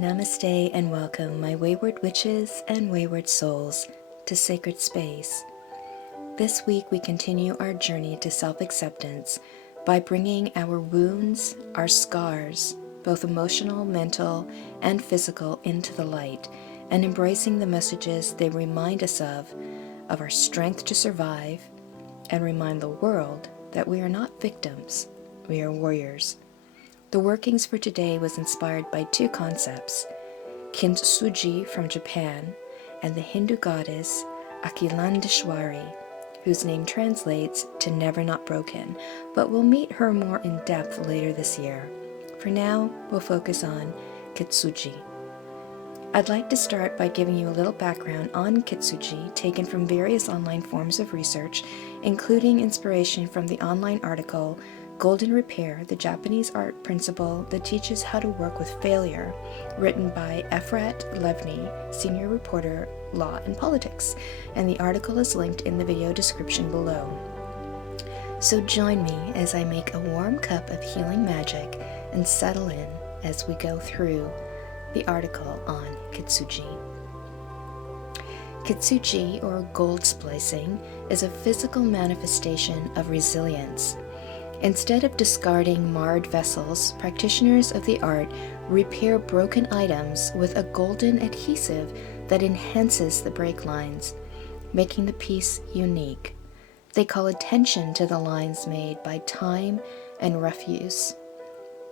Namaste and welcome, my wayward witches and wayward souls, to Sacred Space. This week we continue our journey to self-acceptance by bringing our wounds, our scars, both emotional, mental, and physical, into the light and embracing the messages they remind us of our strength to survive, and remind the world that we are not victims, we are warriors. The workings for today was inspired by two concepts, Kitsugi from Japan and the Hindu goddess Akilandeshwari, whose name translates to never not broken, but we'll meet her more in depth later this year. For now, we'll focus on Kitsugi. I'd like to start by giving you a little background on Kitsugi, taken from various online forms of research, including inspiration from the online article Golden Repair, the Japanese art principle that teaches how to work with failure, written by Efrat Levny, senior reporter, law and politics, and the article is linked in the video description below. So join me as I make a warm cup of healing magic and settle in as we go through the article on Kitsugi. Kitsugi, or gold splicing, is a physical manifestation of resilience. Instead of discarding marred vessels, practitioners of the art repair broken items with a golden adhesive that enhances the break lines, making the piece unique. They call attention to the lines made by time and rough use.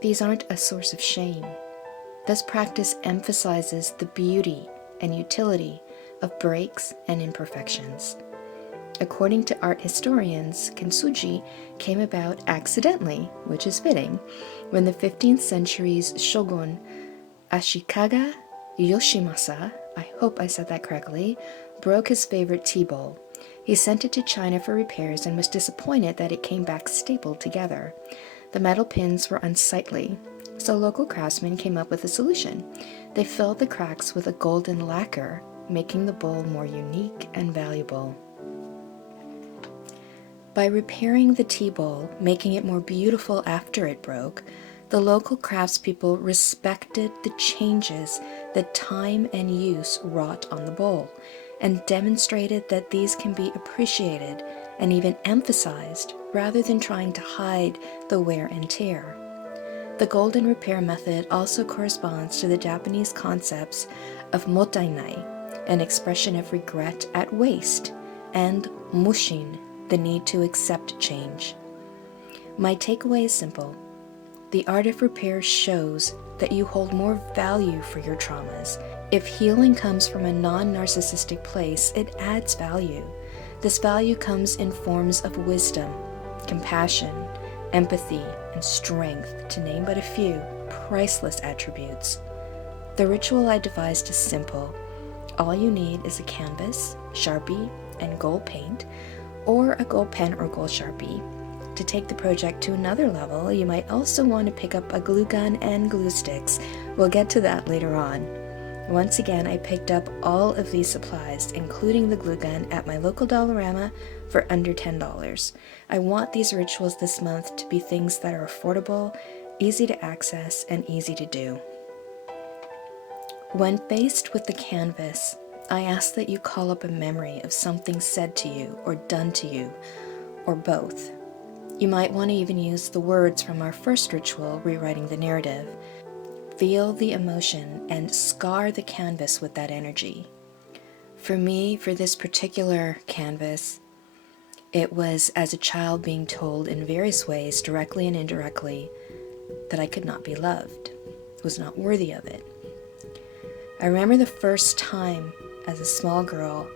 These aren't a source of shame. This practice emphasizes the beauty and utility of breaks and imperfections. According to art historians, Kitsugi came about accidentally, which is fitting, when the 15th century's shogun Ashikaga Yoshimasa, I hope I said that correctly, broke his favorite tea bowl. He sent it to China for repairs and was disappointed that it came back stapled together. The metal pins were unsightly, so local craftsmen came up with a solution. They filled the cracks with a golden lacquer, making the bowl more unique and valuable. By repairing the tea bowl, making it more beautiful after it broke, the local craftspeople respected the changes that time and use wrought on the bowl, and demonstrated that these can be appreciated and even emphasized rather than trying to hide the wear and tear. The golden repair method also corresponds to the Japanese concepts of mottainai, an expression of regret at waste, and mushin, the need to accept change. My takeaway is simple. The art of repair shows that you hold more value for your traumas. If healing comes from a non-narcissistic place, it adds value. This value comes in forms of wisdom, compassion, empathy, and strength, to name but a few priceless attributes. The ritual I devised is simple. All you need is a canvas, Sharpie, and gold paint, or a gold pen or gold Sharpie. To take the project to another level, you might also want to pick up a glue gun and glue sticks. We'll get to that later on. Once again, I picked up all of these supplies, including the glue gun, at my local Dollarama for under $10. I want these rituals this month to be things that are affordable, easy to access, and easy to do. When faced with the canvas, I ask that you call up a memory of something said to you or done to you, or both. You might want to even use the words from our first ritual, rewriting the narrative. Feel the emotion and scar the canvas with that energy. For me, for this particular canvas, it was as a child being told in various ways, directly and indirectly, that I could not be loved, was not worthy of it. I remember the first time as a small girl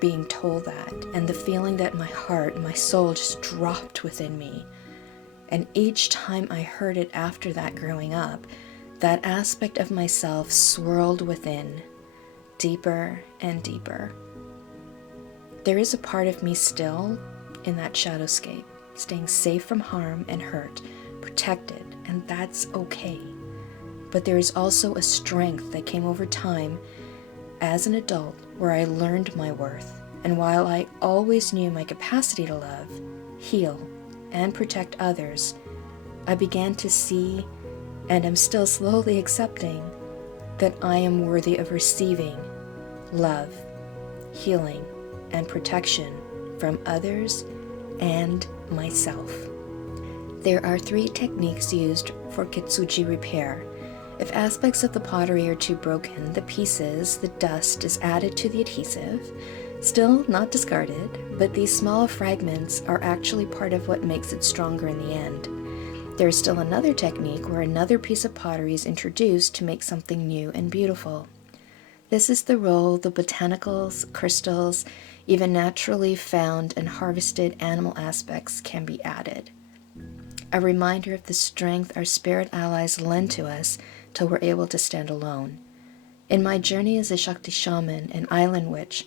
being told that, and the feeling that my heart and my soul just dropped within me. And each time I heard it after that growing up, that aspect of myself swirled within, deeper and deeper. There is a part of me still in that shadowscape, staying safe from harm and hurt, protected, and that's okay. But there is also a strength that came over time as an adult, where I learned my worth, and while I always knew my capacity to love, heal, and protect others, I began to see, and am still slowly accepting, that I am worthy of receiving love, healing, and protection from others and myself. There are 3 techniques used for Kitsugi repair. If aspects of the pottery are too broken, the dust is added to the adhesive, still not discarded, but these small fragments are actually part of what makes it stronger in the end. There is still another technique where another piece of pottery is introduced to make something new and beautiful. This is the role the botanicals, crystals, even naturally found and harvested animal aspects can be added. A reminder of the strength our spirit allies lend to us till we're able to stand alone. In my journey as a Shakti shaman and island witch,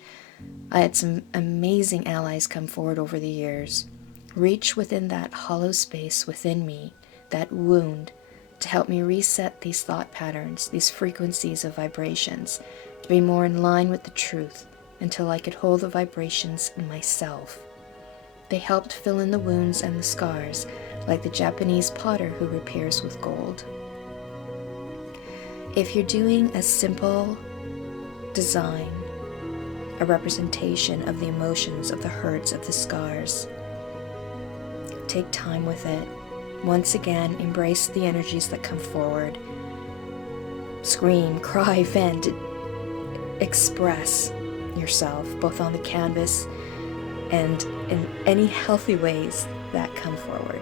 I had some amazing allies come forward over the years, reach within that hollow space within me, that wound, to help me reset these thought patterns, these frequencies of vibrations, to be more in line with the truth until I could hold the vibrations myself. They helped fill in the wounds and the scars, like the Japanese potter who repairs with gold. If you're doing a simple design, a representation of the emotions, of the hurts, of the scars, take time with it. Once again, embrace the energies that come forward. Scream, cry, vent, express yourself, both on the canvas and in any healthy ways that come forward.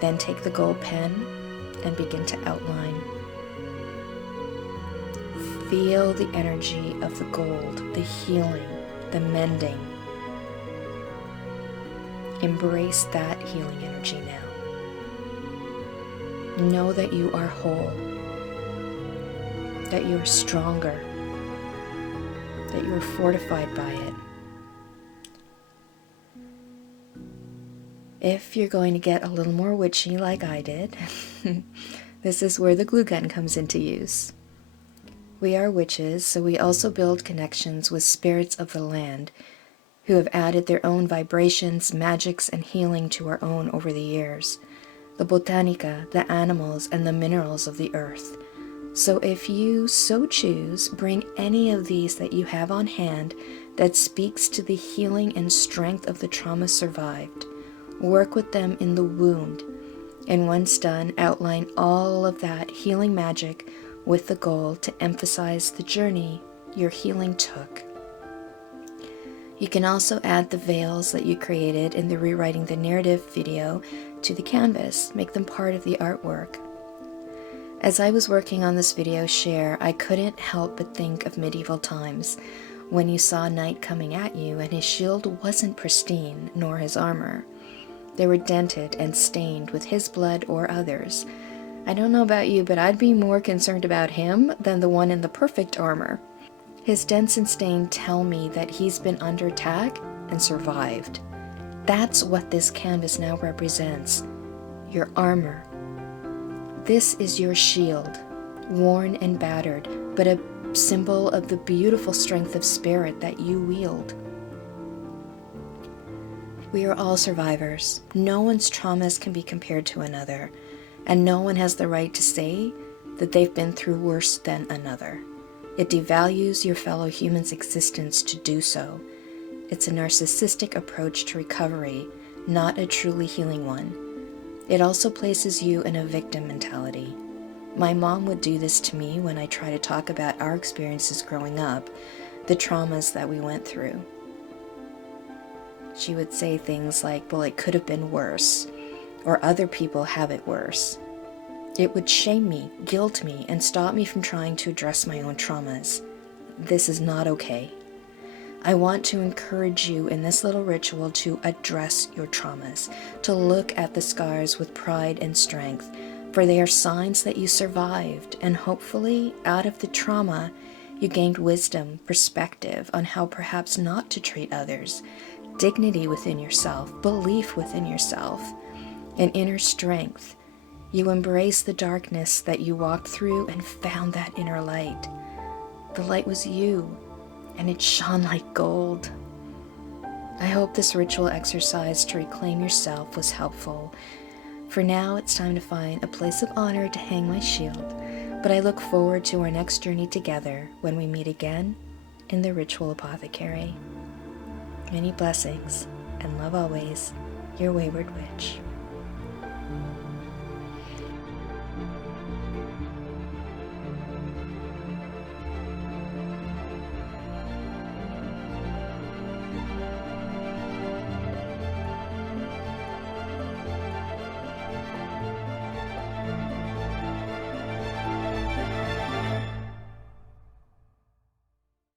Then take the gold pen and begin to outline. Feel the energy of the gold, the healing, the mending. Embrace that healing energy now. Know that you are whole, that you are stronger, that you are fortified by it. If you're going to get a little more witchy like I did, this is where the glue gun comes into use. We are witches, so we also build connections with spirits of the land who have added their own vibrations, magics, and healing to our own over the years. The botanica, the animals, and the minerals of the earth. So if you so choose, bring any of these that you have on hand that speaks to the healing and strength of the trauma survived. Work with them in the wound, and once done, outline all of that healing magic with the goal to emphasize the journey your healing took. You can also add the veils that you created in the Rewriting the Narrative video to the canvas, make them part of the artwork. As I was working on this video share, I couldn't help but think of medieval times, when you saw a knight coming at you and his shield wasn't pristine, nor his armor. They were dented and stained with his blood or others. I don't know about you, but I'd be more concerned about him than the one in the perfect armor. His dents and stain tell me that he's been under attack and survived. That's what this canvas now represents, your armor. This is your shield, worn and battered, but a symbol of the beautiful strength of spirit that you wield. We are all survivors. No one's traumas can be compared to another, and no one has the right to say that they've been through worse than another. It devalues your fellow human's existence to do so. It's a narcissistic approach to recovery, not a truly healing one. It also places you in a victim mentality. My mom would do this to me when I try to talk about our experiences growing up, the traumas that we went through. She would say things like, well, it could have been worse, or other people have it worse. It would shame me, guilt me, and stop me from trying to address my own traumas. This is not okay. I want to encourage you in this little ritual to address your traumas, to look at the scars with pride and strength, for they are signs that you survived, and hopefully, out of the trauma, you gained wisdom, perspective on how perhaps not to treat others, dignity within yourself, belief within yourself, and inner strength. You embraced the darkness that you walked through and found that inner light. The light was you, and it shone like gold. I hope this ritual exercise to reclaim yourself was helpful. For now, it's time to find a place of honor to hang my shield, but I look forward to our next journey together when we meet again in the Ritual Apothecary. Many blessings, and love always, your Wayward Witch.